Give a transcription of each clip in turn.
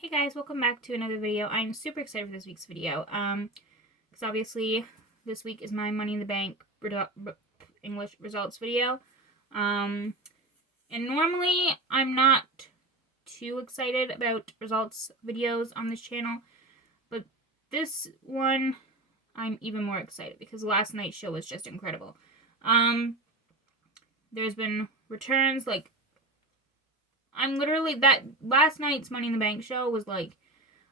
Hey guys, welcome back to another video. I'm super excited for this week's video. Because obviously this week is my Money in the Bank English results video. And normally I'm not too excited about results videos on this channel, but this one I'm even more excited because last night's show was just incredible. There's been returns, like I'm literally, that last night's Money in the Bank show was like,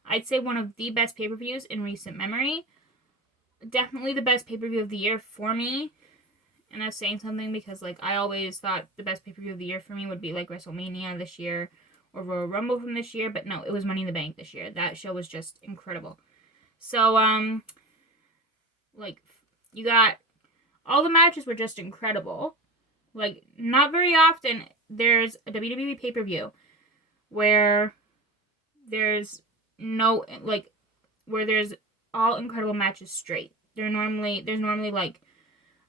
I'd say one of the best pay-per-views in recent memory. Definitely the best pay-per-view of the year for me. And that's saying something because, like, I always thought the best pay-per-view of the year for me would be, like, WrestleMania this year or Royal Rumble from this year. But no, it was Money in the Bank this year. That show was just incredible. So, like, you got, all the matches were just incredible. Like, not very often there's a WWE pay-per-view where there's no, like, where there's all incredible matches straight. There's normally like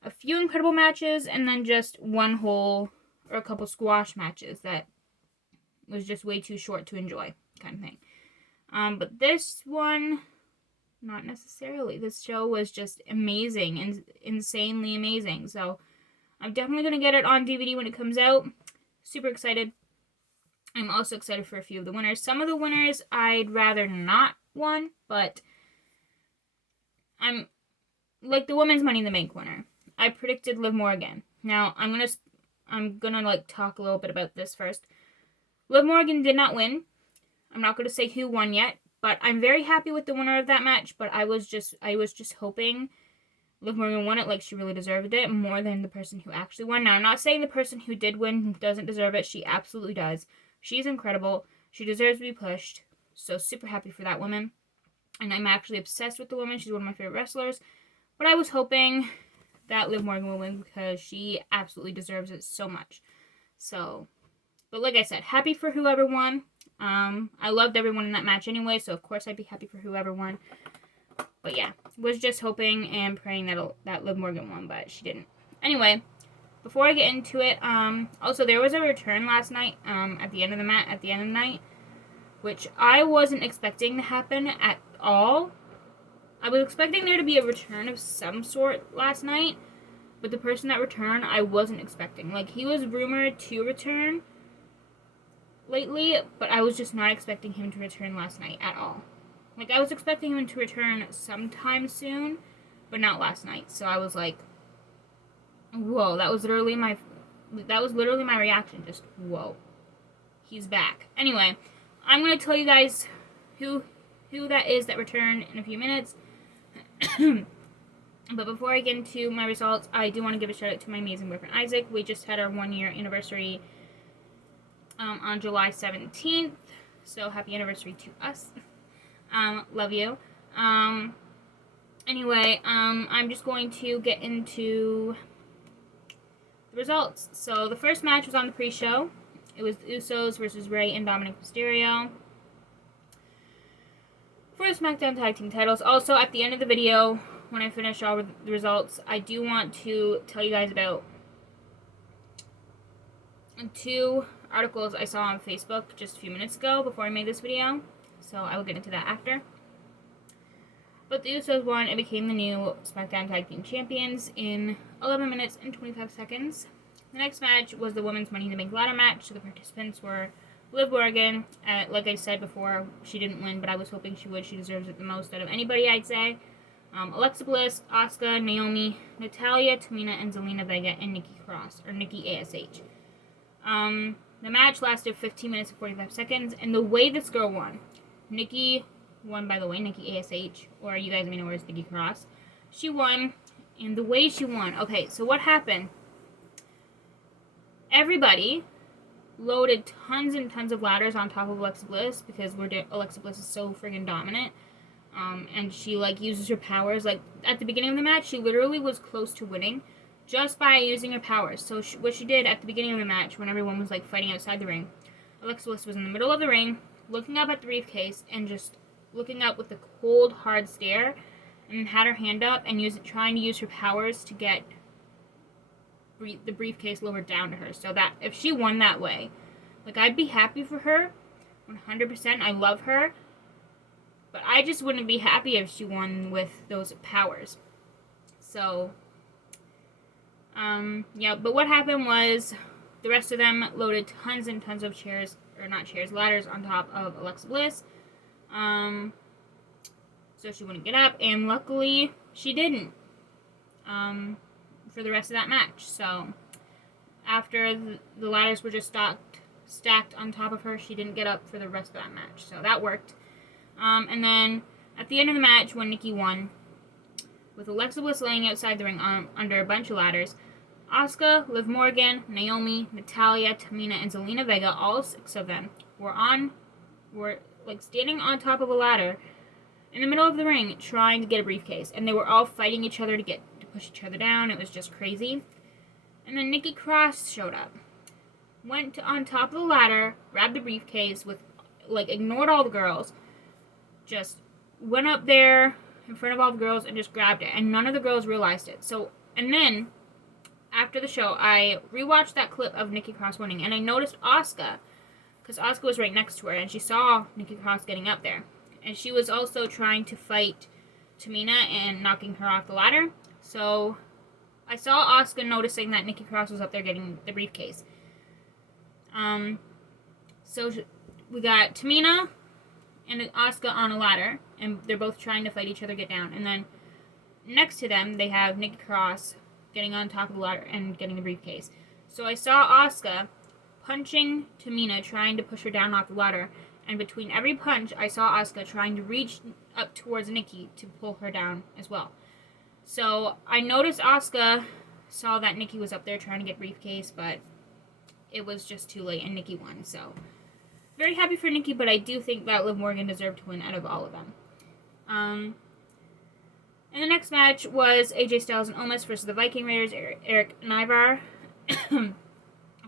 a few incredible matches and then just one whole or a couple squash matches that was just way too short to enjoy, kind of thing. But this one, not necessarily. This show was just amazing and insanely amazing. So I'm definitely going to get it on DVD when it comes out. Super excited. I'm also excited for a few of the winners. Some of the winners I'd rather not won, but I'm like the women's Money in the Bank winner. I predicted Liv Morgan. Now I'm gonna like talk a little bit about this first. Liv Morgan did not win. I'm not gonna say who won yet, but I'm very happy with the winner of that match. But I was just hoping Liv Morgan won it, like she really deserved it more than the person who actually won. Now I'm not saying the person who did win doesn't deserve it. She absolutely does. She's incredible. She deserves to be pushed. So super happy for that woman. And I'm actually obsessed with the woman. She's one of my favorite wrestlers. But I was hoping that Liv Morgan will win because she absolutely deserves it so much. So, but like I said, happy for whoever won. I loved everyone in that match anyway, so of course I'd be happy for whoever won. But yeah, was just hoping and praying that Liv Morgan won, but she didn't. Anyway, before I get into it, also there was a return last night, at the end of the night, which I wasn't expecting to happen at all. I was expecting there to be a return of some sort last night, but the person that returned, I wasn't expecting. Like, he was rumored to return lately, but I was just not expecting him to return last night at all. Like, I was expecting him to return sometime soon, but not last night. So I was like, whoa, that was literally my reaction. Just, whoa, he's back. Anyway, I'm going to tell you guys who that is that returned in a few minutes. But before I get into my results, I do want to give a shout out to my amazing boyfriend Isaac. We just had our 1 year anniversary on July 17th. So happy anniversary to us. Love you. Anyway, I'm just going to get into the results. So the first match was on the pre-show. It was the Usos versus Rey and Dominic Mysterio for the SmackDown Tag Team titles. Also, at the end of the video, when I finish all the results, I do want to tell you guys about 2 articles I saw on Facebook just a few minutes ago before I made this video. So I will get into that after. But the Usos won and became the new SmackDown Tag Team Champions in 11 minutes and 25 seconds. The next match was the Women's Money in the Bank ladder match. So the participants were Liv Morgan. Like I said before, she didn't win, but I was hoping she would. She deserves it the most out of anybody, I'd say. Alexa Bliss, Asuka, Naomi, Natalya, Tamina, and Zelina Vega, and Nikki Cross, or Nikki ASH. The match lasted 15 minutes and 45 seconds, and the way this girl won, Nikki won, by the way, Nikki ASH, or you guys may know her as Nikki Cross. She won, and the way she won, okay, so what happened? Everybody loaded tons and tons of ladders on top of Alexa Bliss because Alexa Bliss is so friggin' dominant. And she, like, uses her powers. Like, at the beginning of the match, she literally was close to winning just by using her powers. So what she did at the beginning of the match, when everyone was, like, fighting outside the ring, Alexa Bliss was in the middle of the ring, looking up at the briefcase, and just looking up with a cold, hard stare, and had her hand up and trying to use her powers to get the briefcase lowered down to her. So that if she won that way, like, I'd be happy for her, 100%. I love her. But I just wouldn't be happy if she won with those powers. So, yeah, but what happened was the rest of them loaded tons and tons of chairs, or not chairs, ladders on top of Alexa Bliss. So she wouldn't get up, and luckily she didn't for the rest of that match. So after the ladders were just stacked on top of her, she didn't get up for the rest of that match. So that worked. And then at the end of the match, when Nikki won, with Alexa Bliss laying outside the ring under a bunch of ladders, Asuka, Liv Morgan, Naomi, Natalya, Tamina, and Zelina Vega, all 6 of them, were like standing on top of a ladder in the middle of the ring trying to get a briefcase, and they were all fighting each other to push each other down. It was just crazy. And then Nikki Cross showed up, went on top of the ladder, grabbed the briefcase ignored all the girls, just went up there in front of all the girls and just grabbed it, and none of the girls realized it. So, and then after the show, I rewatched that clip of Nikki Cross winning, and I noticed Asuka, because Asuka was right next to her, and she saw Nikki Cross getting up there, and she was also trying to fight Tamina and knocking her off the ladder. So I saw Asuka noticing that Nikki Cross was up there getting the briefcase. So we got Tamina and Asuka on a ladder, and they're both trying to fight each other get down. And then next to them, they have Nikki Cross getting on top of the ladder and getting the briefcase. So I saw Asuka punching Tamina, trying to push her down off the ladder. And between every punch, I saw Asuka trying to reach up towards Nikki to pull her down as well. So I noticed Asuka saw that Nikki was up there trying to get briefcase, but it was just too late, and Nikki won. So very happy for Nikki, but I do think that Liv Morgan deserved to win out of all of them. And the next match was AJ Styles and Omos versus the Viking Raiders, Eric and Ivar,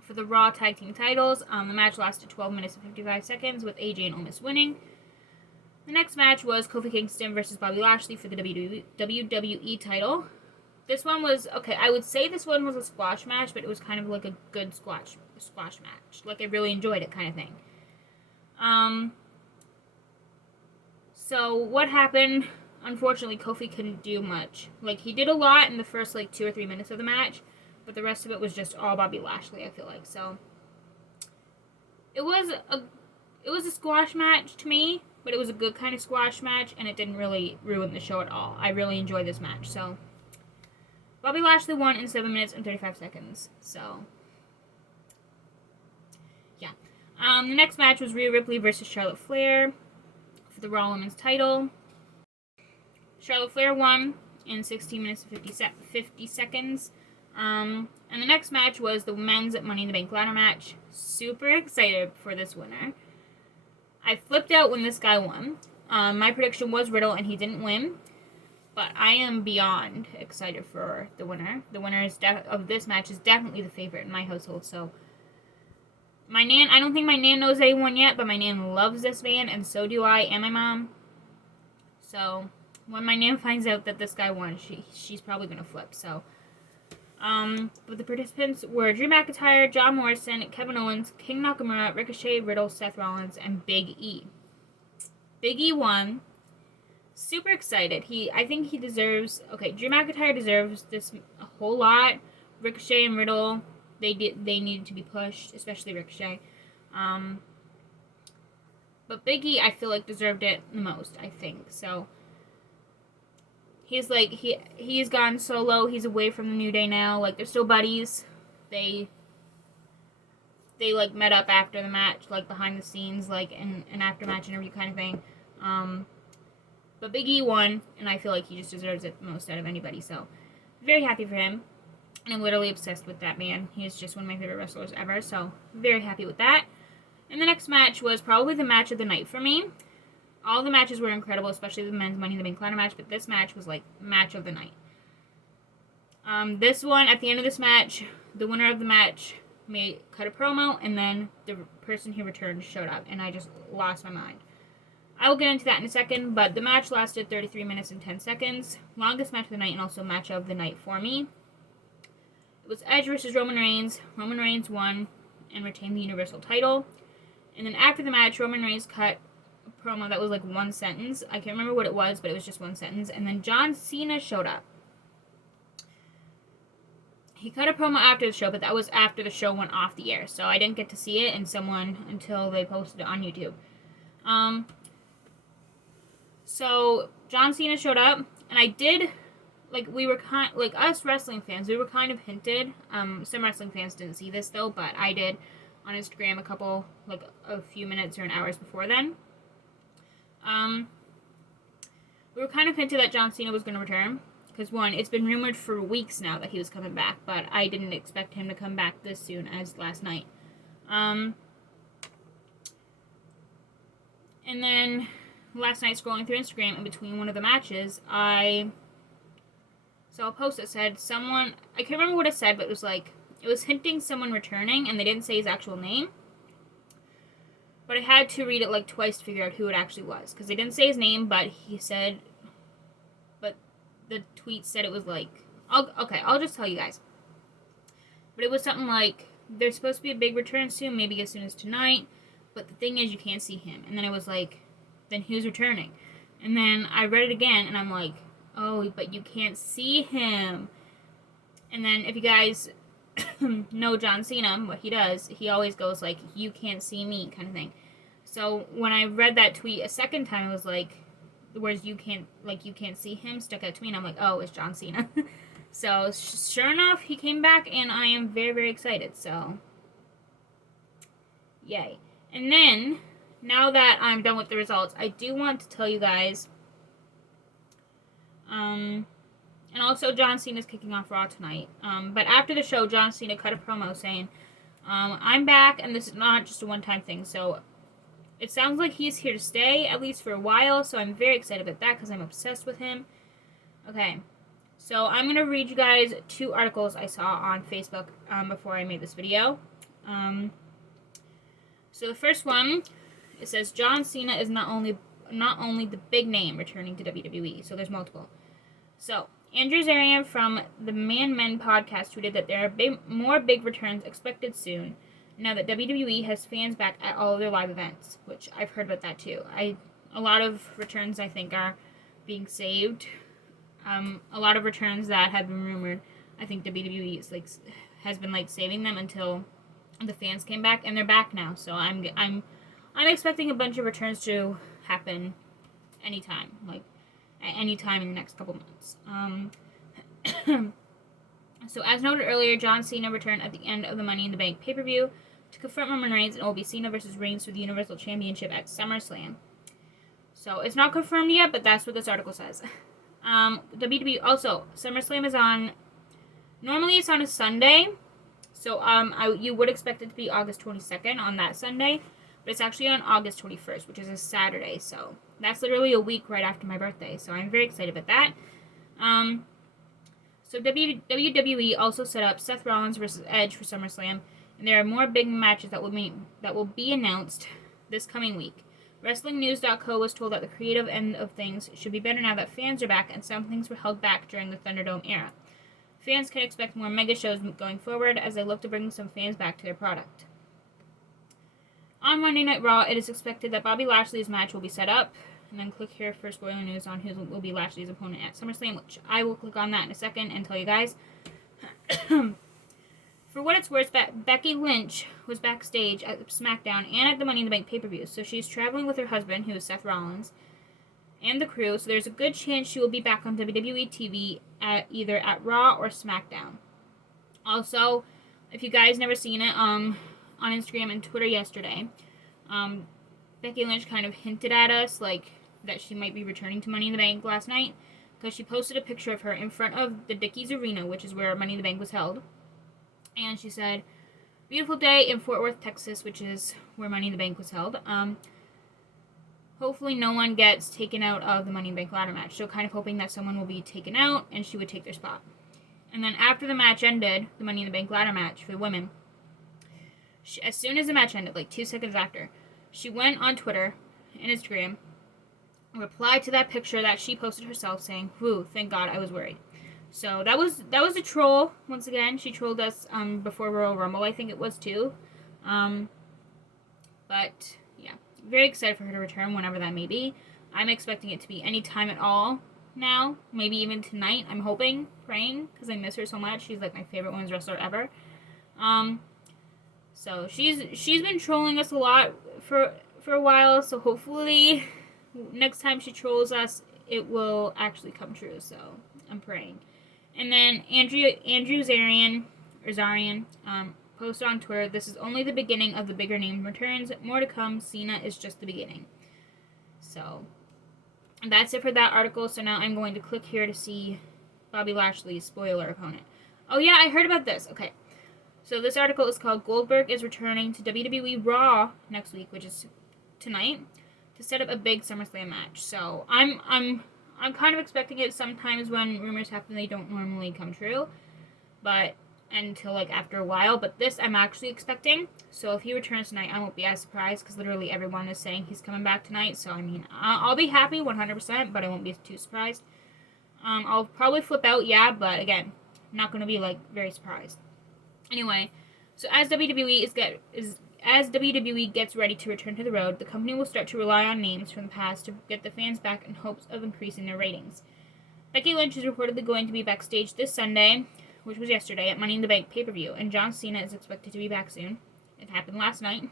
for the Raw Tag Team titles. The match lasted 12 minutes and 55 seconds, with AJ and Omos winning. The next match was Kofi Kingston versus Bobby Lashley for the WWE title. This one was, okay, I would say this one was a squash match, but it was kind of like a good squash match. Like, I really enjoyed it kind of thing. So what happened? Unfortunately, Kofi couldn't do much. Like, he did a lot in the first, 2 or 3 minutes of the match, but the rest of it was just all Bobby Lashley, I feel like. So it was a squash match to me, but it was a good kind of squash match, and it didn't really ruin the show at all. I really enjoyed this match. So Bobby Lashley won in 7 minutes and 35 seconds. So yeah. The next match was Rhea Ripley versus Charlotte Flair for the Raw Women's title. Charlotte Flair won in 16 minutes and 50 seconds. And the next match was the men's Money in the Bank ladder match. Super excited for this winner. I flipped out when this guy won. My prediction was Riddle, and he didn't win. But I am beyond excited for the winner. The winner of this match is definitely the favorite in my household. So my nan, I don't think my nan knows anyone yet, but my nan loves this man, and so do I, and my mom. So when my nan finds out that this guy won, she's probably gonna flip. So, but the participants were Drew McIntyre, John Morrison, Kevin Owens, King Nakamura, Ricochet, Riddle, Seth Rollins, and Big E. Big E won. Super excited. I think he deserves. Okay, Drew McIntyre deserves this a whole lot. Ricochet and Riddle, they needed to be pushed, especially Ricochet. But Big E, I feel like deserved it the most. I think so. He's he's gone solo. He's away from the New Day now. Like, they're still buddies. They met up after the match, behind the scenes, in an after-match interview kind of thing. But Big E won, and I feel like he just deserves it most out of anybody. So, very happy for him. And I'm literally obsessed with that man. He is just one of my favorite wrestlers ever. So, very happy with that. And the next match was probably the match of the night for me. All the matches were incredible, especially the men's Money in the Bank ladder match, but this match was match of the night. This one, at the end of this match, the winner of the match cut a promo, and then the person who returned showed up, and I just lost my mind. I will get into that in a second, but the match lasted 33 minutes and 10 seconds. Longest match of the night, and also match of the night for me. It was Edge versus Roman Reigns. Roman Reigns won and retained the Universal title. And then after the match, Roman Reigns cut a promo that was like one sentence. I can't remember what it was, but it was just one sentence. And then John Cena showed up. He cut a promo after the show, but that was after the show went off the air. So I didn't get to see it until they posted it on YouTube. So John Cena showed up, and I did, us wrestling fans, we were kind of hinted. Some wrestling fans didn't see this though, but I did on Instagram a few minutes or an hours before then. We were kind of hinted that John Cena was going to return. Because, one, it's been rumored for weeks now that he was coming back, but I didn't expect him to come back this soon as last night. And then, last night, scrolling through Instagram, in between one of the matches, I saw a post that said I can't remember what it said, but it was hinting someone returning, and they didn't say his actual name. But I had to read it, twice to figure out who it actually was. Because they didn't say his name, but he said... The tweet said it was I'll just tell you guys. But it was something like, there's supposed to be a big return soon, maybe as soon as tonight, but the thing is you can't see him. And then it was then who's returning? And then I read it again, and I'm like, oh, but you can't see him. And then if you guys know John Cena, what he does, he always goes you can't see me, kind of thing. So when I read that tweet a second time, it was the words you can't see him stuck out to me, and I'm like, oh, it's John Cena. So sure enough, he came back, and I am very, very excited. So yay. And then now that I'm done with the results, I do want to tell you guys, and also John Cena's kicking off Raw tonight, but after the show, John Cena cut a promo saying, I'm back, and this is not just a one-time thing. So it sounds like he's here to stay, at least for a while, so I'm very excited about that because I'm obsessed with him. Okay, so I'm going to read you guys 2 articles I saw on Facebook before I made this video. So the first one, it says John Cena is not only the big name returning to WWE, so there's multiple. So Andrew Zarian from the Man Men podcast tweeted that there are more big returns expected soon, now that WWE has fans back at all of their live events, which I've heard about that too. A lot of returns I think are being saved. A lot of returns that have been rumored, I think WWE is has been saving them until the fans came back, and they're back now. So I'm expecting a bunch of returns to happen anytime, at any time in the next couple months. So as noted earlier, John Cena returned at the end of the Money in the Bank pay-per-view to confront Roman Reigns, and it will be Cena versus Reigns for the Universal Championship at SummerSlam. So it's not confirmed yet, but that's what this article says. WWE also, SummerSlam is normally it's on a Sunday, so you would expect it to be August 22nd on that Sunday, but it's actually on August 21st, which is a Saturday, so that's literally a week right after my birthday, so I'm very excited about that. So WWE also set up Seth Rollins versus Edge for SummerSlam, and there are more big matches that will be announced this coming week. WrestlingNews.co was told that the creative end of things should be better now that fans are back and some things were held back during the Thunderdome era. Fans can expect more mega shows going forward as they look to bring some fans back to their product. On Monday Night Raw, it is expected that Bobby Lashley's match will be set up. And then click here for spoiler news on who will be Lashley's opponent at SummerSlam, which I will click on that in a second and tell you guys. For what it's worth, Becky Lynch was backstage at SmackDown and at the Money in the Bank pay-per-view, so she's traveling with her husband, who is Seth Rollins, and the crew, so there's a good chance she will be back on WWE TV either at Raw or SmackDown. Also, if you guys never seen it, on Instagram and Twitter yesterday, Becky Lynch kind of hinted at us, that she might be returning to Money in the Bank last night, because she posted a picture of her in front of the Dickies Arena, which is where Money in the Bank was held. And she said, beautiful day in Fort Worth, Texas, which is where Money in the Bank was held. Hopefully no one gets taken out of the Money in the Bank ladder match. So kind of hoping that someone will be taken out and she would take their spot. And then after the match ended, the Money in the Bank ladder match for the women, as soon as the match ended, 2 seconds after, she went on Twitter and Instagram, replied to that picture that she posted herself saying, whew, thank God I was worried. So that was a troll, once again. She trolled us before Royal Rumble, I think it was too. But But yeah, very excited for her to return whenever that may be. I'm expecting it to be any time at all now, maybe even tonight. I'm hoping, praying, because I miss her so much. She's like my favorite women's wrestler ever. So she's been trolling us a lot for a while. So hopefully, next time she trolls us, it will actually come true. So I'm praying. And then Andrew Zarian posted on Twitter, "This is only the beginning of the bigger name returns. More to come. Cena is just the beginning." So that's it for that article. So now I'm going to click here to see Bobby Lashley's spoiler opponent. Oh yeah, I heard about this. Okay. So this article is called "Goldberg is returning to WWE Raw next week," which is tonight, to set up a big SummerSlam match. So I'm kind of expecting it. Sometimes when rumors happen, they don't normally come true, but until like after a while. But this I'm actually expecting. So if he returns tonight, I won't be as surprised because literally everyone is saying he's coming back tonight. So I mean, I'll be happy 100%, but I won't be too surprised. I'll probably flip out, yeah, but again, not gonna be like very surprised. Anyway, so as WWE gets ready to return to the road, the company will start to rely on names from the past to get the fans back in hopes of increasing their ratings. Becky Lynch is reportedly going to be backstage this Sunday, which was yesterday, at Money in the Bank pay-per-view, and John Cena is expected to be back soon. It happened last night.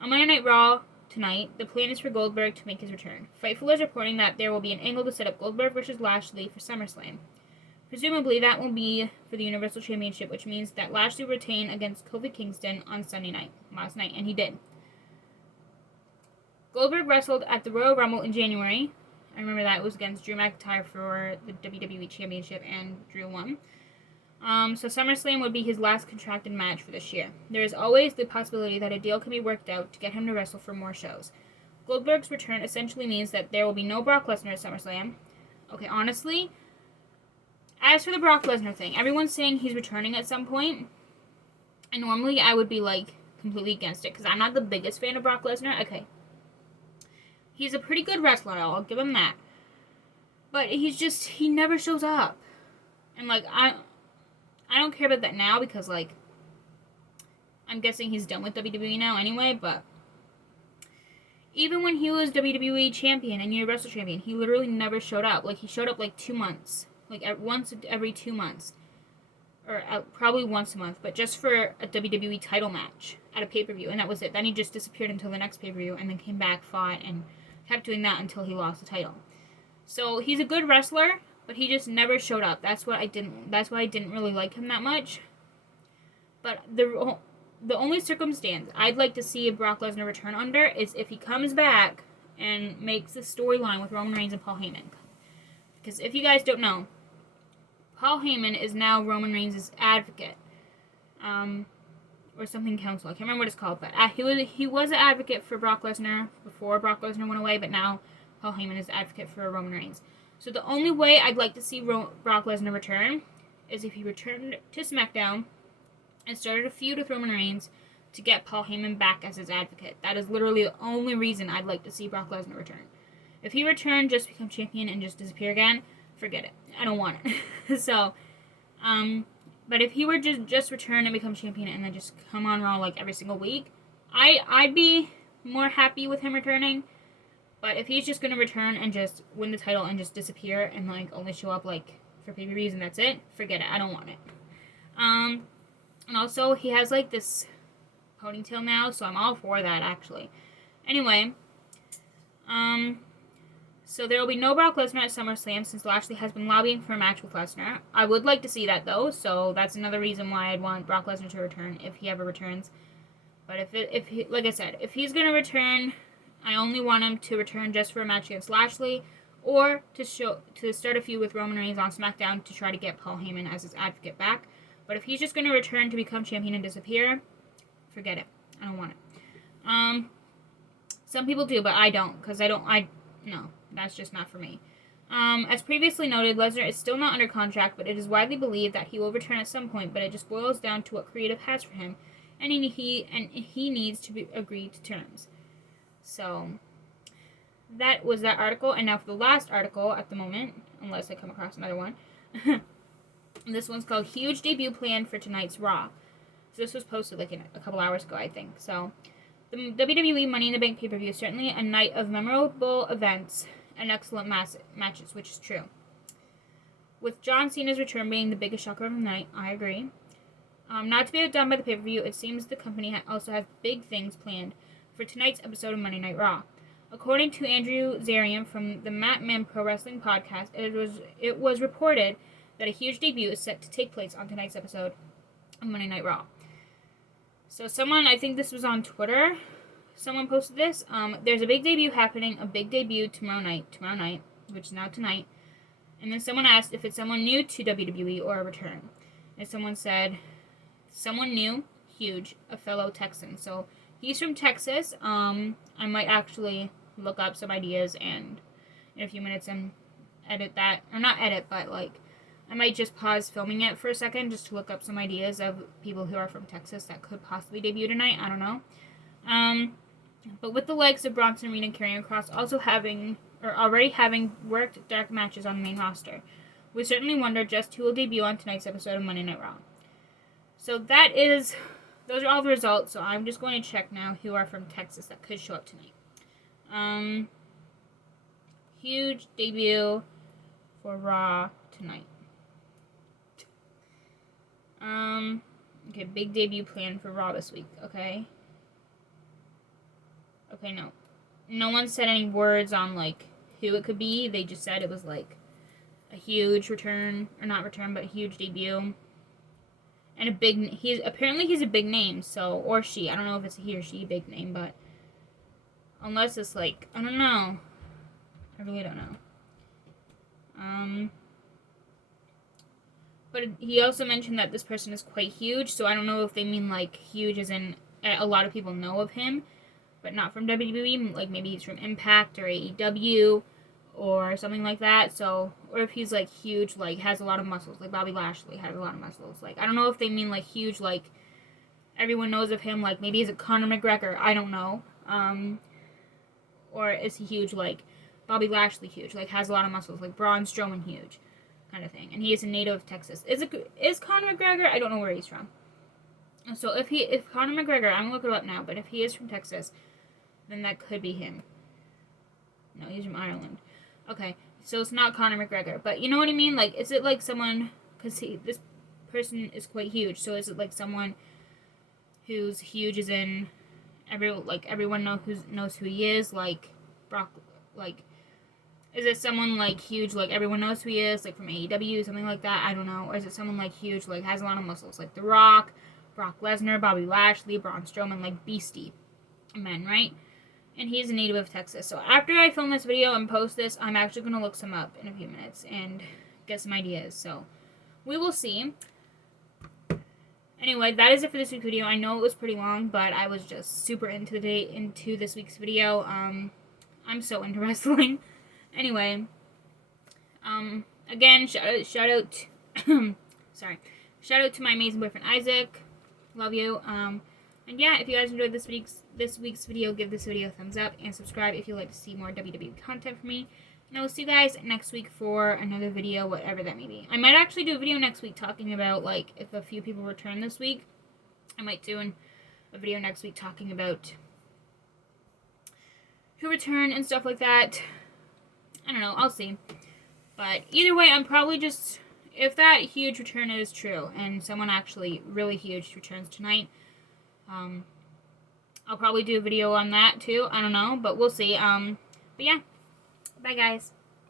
On Monday Night Raw tonight, the plan is for Goldberg to make his return. Fightful is reporting that there will be an angle to set up Goldberg versus Lashley for SummerSlam. Presumably, that will be for the Universal Championship, which means that Lashley will retain against Kofi Kingston on Sunday night, last night, and he did. Goldberg wrestled at the Royal Rumble in January. I remember that it was against Drew McIntyre for the WWE Championship, and Drew won. So SummerSlam would be his last contracted match for this year. There is always the possibility that a deal can be worked out to get him to wrestle for more shows. Goldberg's return essentially means that there will be no Brock Lesnar at SummerSlam. Okay, honestly, as for the Brock Lesnar thing, everyone's saying he's returning at some point. And normally I would be like completely against it because I'm not the biggest fan of Brock Lesnar. Okay. He's a pretty good wrestler, I'll give him that. But he never shows up. And like I don't care about that now because like I'm guessing he's done with WWE now anyway, but even when he was WWE champion and Universal champion, he literally never showed up. Like he showed up like 2 months. Like once every 2 months. Or probably once a month, but just for a WWE title match at a pay-per-view, and that was it. Then he just disappeared until the next pay-per-view, and then came back, fought, and kept doing that until he lost the title. So he's a good wrestler, but he just never showed up. That's why I didn't really like him that much. But the only circumstance I'd like to see a Brock Lesnar return under is if he comes back and makes a storyline with Roman Reigns and Paul Heyman. Because if you guys don't know, Paul Heyman is now Roman Reigns' advocate, or something counsel. I can't remember what it's called, but he was an advocate for Brock Lesnar before Brock Lesnar went away, but now Paul Heyman is the advocate for Roman Reigns. So the only way I'd like to see Brock Lesnar return is if he returned to SmackDown and started a feud with Roman Reigns to get Paul Heyman back as his advocate. That is literally the only reason I'd like to see Brock Lesnar return. If he returned, just become champion and just disappear again, forget it. I don't want it. So, but if he were just return and become champion and then just come on Raw like every single week, I'd be more happy with him returning. But if he's just gonna return and just win the title and just disappear and like only show up like for pay-per-views and that's it, forget it. I don't want it. And also he has like this ponytail now, so I'm all for that actually. Anyway, so there will be no Brock Lesnar at SummerSlam since Lashley has been lobbying for a match with Lesnar. I would like to see that though, so that's another reason why I'd want Brock Lesnar to return if he ever returns. But if he, like I said, if he's gonna return, I only want him to return just for a match against Lashley, or to start a feud with Roman Reigns on SmackDown to try to get Paul Heyman as his advocate back. But if he's just gonna return to become champion and disappear, forget it. I don't want it. Some people do, but I don't, because no. That's just not for me. As previously noted, Lesnar is still not under contract, but it is widely believed that he will return at some point, but it just boils down to what creative has for him, and he needs to agree to terms. So, that was that article, and now for the last article at the moment, unless I come across another one. This one's called Huge Debut Plan for Tonight's Raw. So this was posted like a couple hours ago, I think. So, The WWE Money in the Bank pay-per-view is certainly a night of memorable events and excellent matches, which is true. With John Cena's return being the biggest shocker of the night, I agree. Not to be outdone by the pay-per-view, it seems the company also has big things planned for tonight's episode of Monday Night Raw. According to Andrew Zarian from the Matt Man Pro Wrestling podcast, it was reported that a huge debut is set to take place on tonight's episode of Monday Night Raw. So someone, I think this was on Twitter, someone posted this. There's a big debut happening, a big debut tomorrow night, which is now tonight. And then someone asked if it's someone new to WWE or a return. And someone said, someone new, huge, a fellow Texan. So he's from Texas. I might actually look up some ideas and in a few minutes and edit that. Or not edit, but like, I might just pause filming it for a second just to look up some ideas of people who are from Texas that could possibly debut tonight. I don't know. But with the likes of Bronson Reed and Karrion Kross already having worked dark matches on the main roster, we certainly wonder just who will debut on tonight's episode of Monday Night Raw. So those are all the results. So I'm just going to check now who are from Texas that could show up tonight. Huge debut for Raw tonight. Okay, big debut plan for Raw this week, okay? Okay, no. No one said any words on, like, who it could be. They just said it was, like, a huge return, or not return, but a huge debut. And apparently he's a big name, so, or she. I don't know if it's a he or she big name, but unless it's, like, I don't know. I really don't know. But he also mentioned that this person is quite huge, so I don't know if they mean, like, huge as in a lot of people know of him, but not from WWE. Like, maybe he's from Impact or AEW or something like that. So, or if he's, like, huge, like, has a lot of muscles, like Bobby Lashley has a lot of muscles. Like, I don't know if they mean, like, huge, like, everyone knows of him. Like, maybe he's a Conor McGregor. I don't know. Or is he huge, like Bobby Lashley huge, like, has a lot of muscles, like Braun Strowman huge, kind of thing. And he is a native of Texas. Is Conor McGregor? I don't know where he's from. So if Conor McGregor, I'm gonna look it up now, but if he is from Texas, then that could be him. No, he's from Ireland. Okay, so it's not Conor McGregor, but you know what I mean? Like, is it like someone, because this person is quite huge, so is it like someone who's huge as in everyone knows who he is, like Brock, like, is it someone, like, huge, like, everyone knows who he is, like, from AEW, something like that? I don't know. Or is it someone, like, huge, like, has a lot of muscles, like The Rock, Brock Lesnar, Bobby Lashley, Braun Strowman, like, beastie men, right? And he's a native of Texas. So after I film this video and post this, I'm actually going to look some up in a few minutes and get some ideas. So we will see. Anyway, that is it for this week's video. I know it was pretty long, but I was just super into this week's video. I'm so into wrestling. Anyway, again, shout out to my amazing boyfriend Isaac. Love you. And yeah, if you guys enjoyed this week's video, give this video a thumbs up and subscribe if you'd like to see more WWE content from me. And I will see you guys next week for another video, whatever that may be. I might actually do a video next week talking about, like, if a few people return this week. I might do a video next week talking about who return and stuff like that. I don't know, I'll see. But either way, I'm probably just, if that huge return is true and someone actually really huge returns tonight, I'll probably do a video on that too. I don't know, but we'll see. But yeah, bye guys.